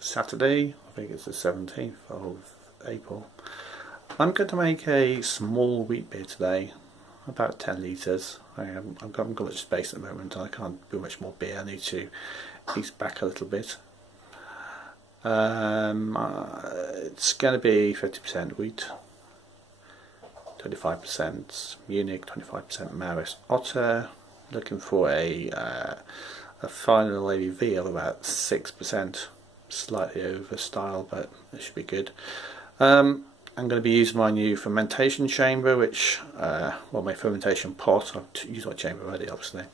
Saturday, I think it's the 17th of April. I'm going to make a small wheat beer today, about 10 litres. I haven't got much space at the moment and I can't do much more beer. I need to ease back a little bit. It's going to be 50% wheat, 25% Munich, 25% Maris Otter. Looking for a final ABV of about 6%, slightly over style, but it should be good. I'm going to be using my new fermentation chamber, which, well, my fermentation pot. I've used my chamber already, obviously,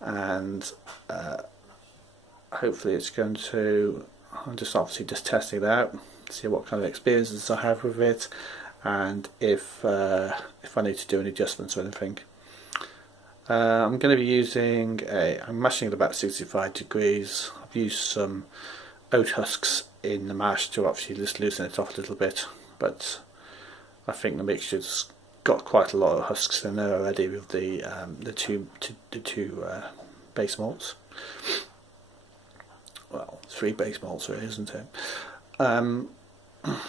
and hopefully it's going to. I'm just testing it out, see what kind of experiences I have with it, and if I need to do any adjustments or anything. I'm going to be using I'm mashing at about 65 degrees. I've used some oat husks in the mash to obviously just loosen it off a little bit, but I think the mixture's got quite a lot of husks in there already with the two base malts. Well, 3 base malts really, isn't it? I'm going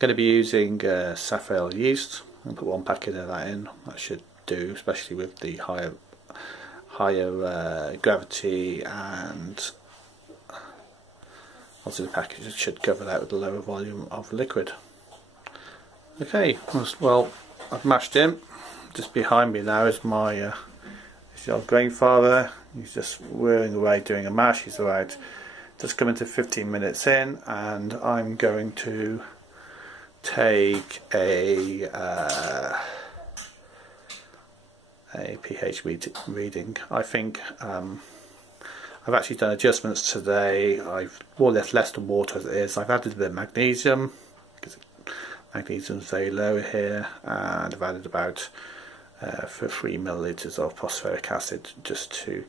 to be using Sapphire yeast. I'm going to put 1 packet of that in. That should do, especially with the higher gravity, and also the package should cover that with a lower volume of liquid. Okay, well, I've mashed in. Just behind me now is my is the old Grainfather. He's just whirring away doing a mash. He's about just coming to 15 minutes in, and I'm going to take a pH reading. I think I've actually done adjustments today. I've more or less left the water as it is. I've added a bit of magnesium because magnesium is very low here, and I've added about for 3 millilitres of phosphoric acid just to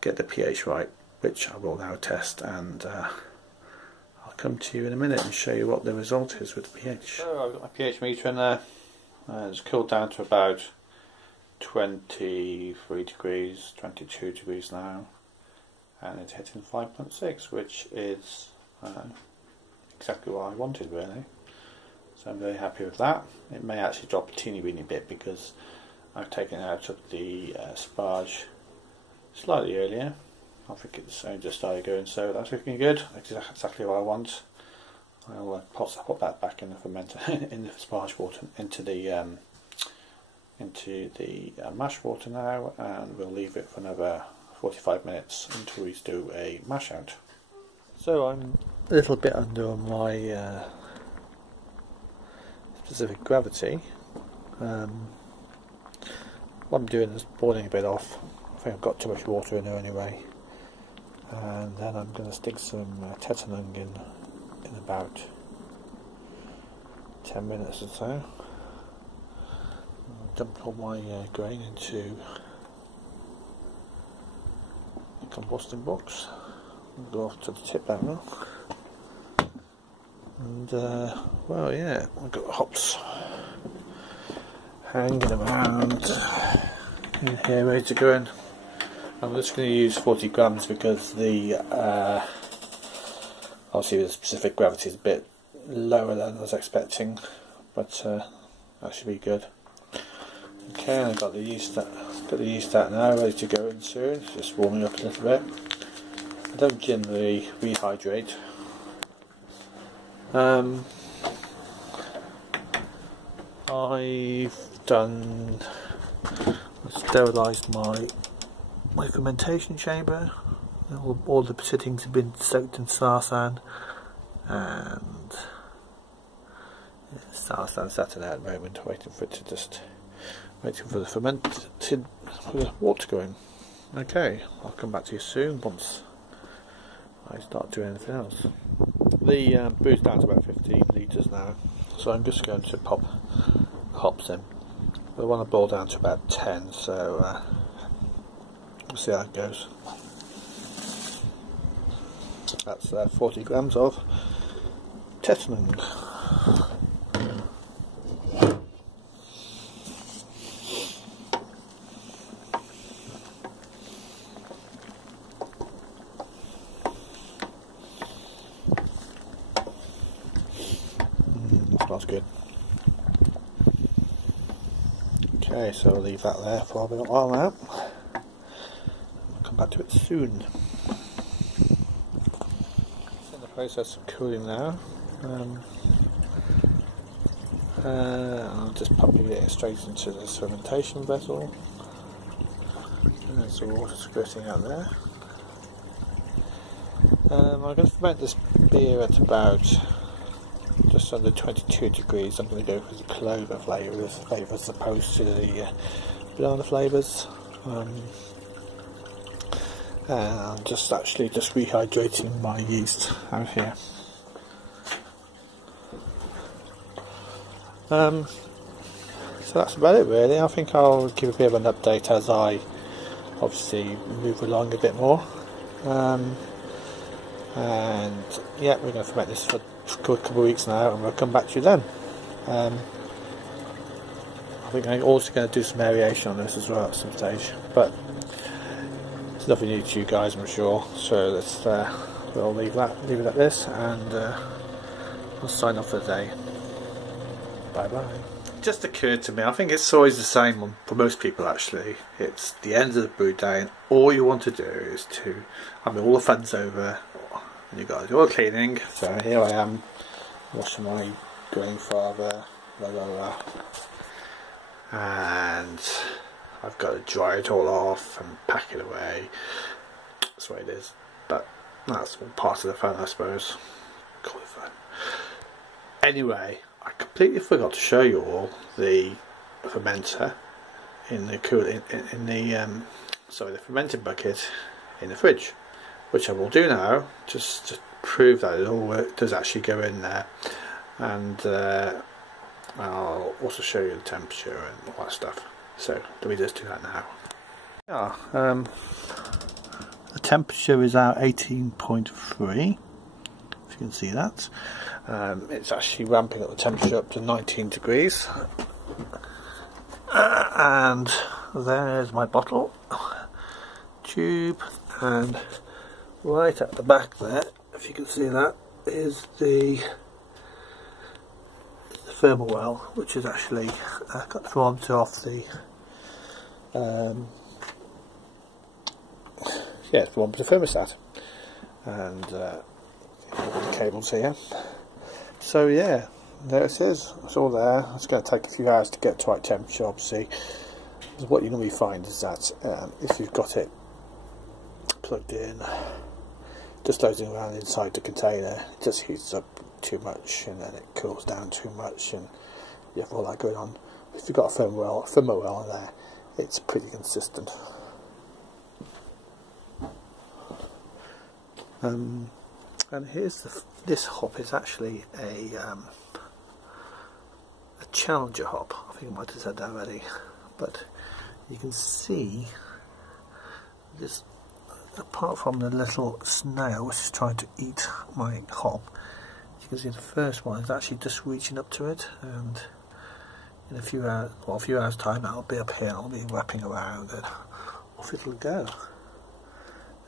get the pH right, which I will now test, and I'll come to you in a minute and show you what the result is with the pH. So I've got my pH meter in there. It's cooled down to about 23 degrees, 22 degrees now, and it's hitting 5.6, which is exactly what I wanted really. So I'm very happy with that. It may actually drop a teeny weeny bit because I've taken it out of the sparge slightly earlier. I think it's only just started going, so that's looking good. That's exactly what I want. I'll put that back in the fermenter, in the sparge water, into the mash water now, and we'll leave it for another 45 minutes until we do a mash out. So I'm a little bit under on my specific gravity. What I'm doing is boiling a bit off. I think I've got too much water in there anyway, and then I'm going to stick some tetanung in about 10 minutes or so. I'll dump all my grain into the composting box. I'll go off to the tip barrel, and well, yeah, I've got hops hanging around in here ready to go in. I'm just going to use 40 grams because the obviously the specific gravity is a bit lower than I was expecting, but that should be good. Okay, and I've got the yeast out now, ready to go in soon. It's just warming up a little bit. I don't generally rehydrate. I've sterilised my fermentation chamber. All the sittings have been soaked in sarsan, and sarsan sat in there at the moment, waiting for the fermented water to go in. Okay, I'll come back to you soon once I start doing anything else. The brew's down to about 15 litres now, so I'm just going to pop hops in. But I want to boil down to about 10, so we'll see how it goes. That's 40 grams of tetanung. smells good. Okay, so I'll leave that there for a little while now. I'll come back to it soon. It's in the process of cooling now. I'm just popping it straight into this fermentation vessel. And there's some water squirting out there. I'm going to ferment this beer at about just under 22 degrees. I'm going to go for the clover flavour as opposed to the banana flavours. And I'm just rehydrating my yeast out here. So that's about it really. I think I'll give a bit of an update as I obviously move along a bit more. And yeah, we're going to ferment this for a couple of weeks now, and we'll come back to you then. I think I'm also going to do some variation on this as well at some stage, but it's nothing new to you guys, I'm sure. So let's we'll leave it at this, and we'll sign off for the day. Bye bye. It just occurred to me, I think it's always the same for most people actually. It's the end of the brew day, and all you want to do is all the fun's over, and you've got to do all the cleaning. So here I am, washing my Grainfather, and I've got to dry it all off and pack it away. That's the way it is, but that's all part of the fun, I suppose. Call it fun. Anyway, I completely forgot to show you all the fermenter in the the fermenting bucket in the fridge, which I will do now, just to prove that it all does actually go in there, and I'll also show you the temperature and all that stuff. So let me just do that now. Yeah, the temperature is at 18.3. If you can see that. It's actually ramping up the temperature up to 19 degrees. And there's my bottle, tube, and right at the back there, if you can see that, is the thermowell, which is actually got the thermometer off the thermometer thermostat, and the cables here. So yeah, there it is. It's all there. It's going to take a few hours to get to right temperature, obviously. What you normally find is that if you've got it plugged in, just loading around inside the container, it just heats up too much, and then it cools down too much, and you have all that going on. If you've got a thermowell in there, it's pretty consistent. And here's this hop is actually a Challenger hop. I think I might have said that already, but you can see this. Apart from the little snail which is trying to eat my hop, you can see the first one is actually just reaching up to it, and in a few hours time I'll be up here and I'll be wrapping around and off it'll go.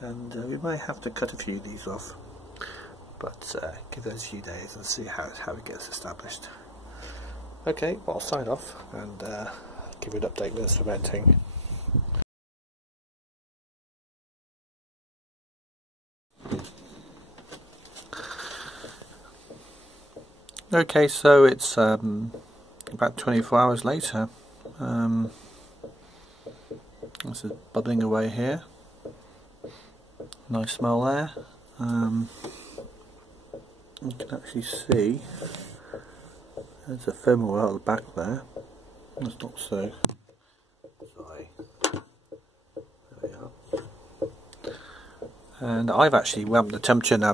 And we may have to cut a few of these off, but give those a few days and see how it gets established. Okay, well, I'll sign off and give you an update with this fermenting. Okay, so it's about 24 hours later. This is bubbling away here. Nice smell there. You can actually see there's a thermowell at the back there. That's not so. Sorry. There we are. And I've actually ramped the temperature now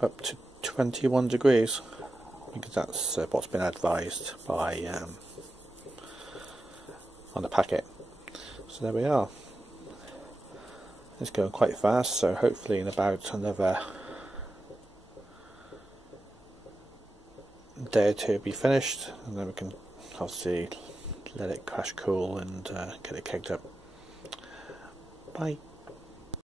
up to 21 degrees, because that's what's been advised by on the packet. So there we are. It's going quite fast, so hopefully in about another day or two it'll be finished, and then we can obviously let it crash cool and get it kegged up. Bye.